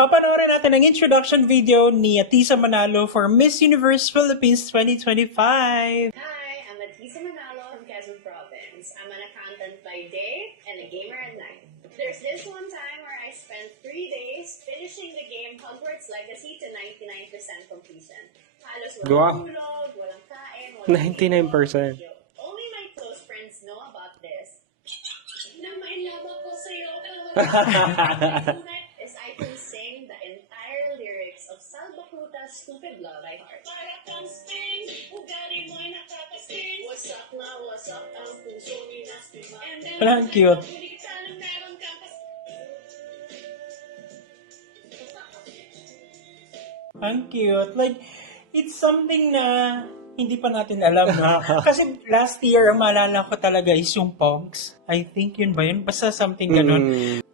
Papanoorin natin ang introduction video ni Atisa Manalo for Miss Universe Philippines 2025. Hi, I'm Atisa Manalo from Quezon Province. I'm an accountant by day and a gamer at night. There's this one time where I spent 3 days finishing the game Hogwarts Legacy to 99% completion. Halos walang tulog, walang kain, walang 99%. Only my close friends know about this. Na may laba ko sa'yo. Is I can sing the entire lyrics of Salbacruta's Stupid Love by heart. Para kang sting, ugali mo'y nakakasting. Wasak na wasak ang puso ni Nastima. And then, Parang cute. meron kang Ang cute. Like, it's something na hindi pa natin alam. Kasi last year, ang maalala ko talaga is yung Pogs. I think yun ba yun? Basta something ganun.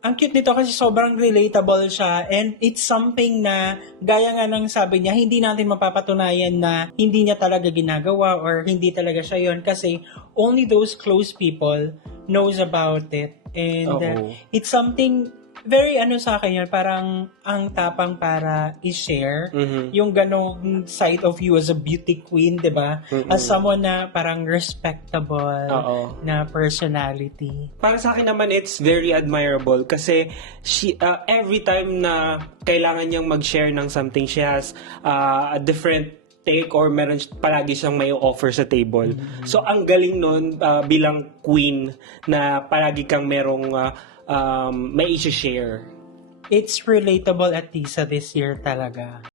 Ang cute nito kasi sobrang relatable siya and it's something na gaya nga ng sabi niya, hindi natin mapapatunayan na hindi niya talaga ginagawa or hindi talaga siya yun kasi only those close people knows about it. And it's something very sa akin yun, parang ang tapang para i-share yung ganong side of you as a beauty queen, di ba? As someone na parang respectable na personality. Para sa akin naman, it's very admirable kasi she, every time na kailangan niyang mag-share ng something, she has a different take or meron palagi siyang may offer sa table. So, ang galing nun bilang queen na palagi kang merong may i-share. It's relatable at Tisa this year talaga.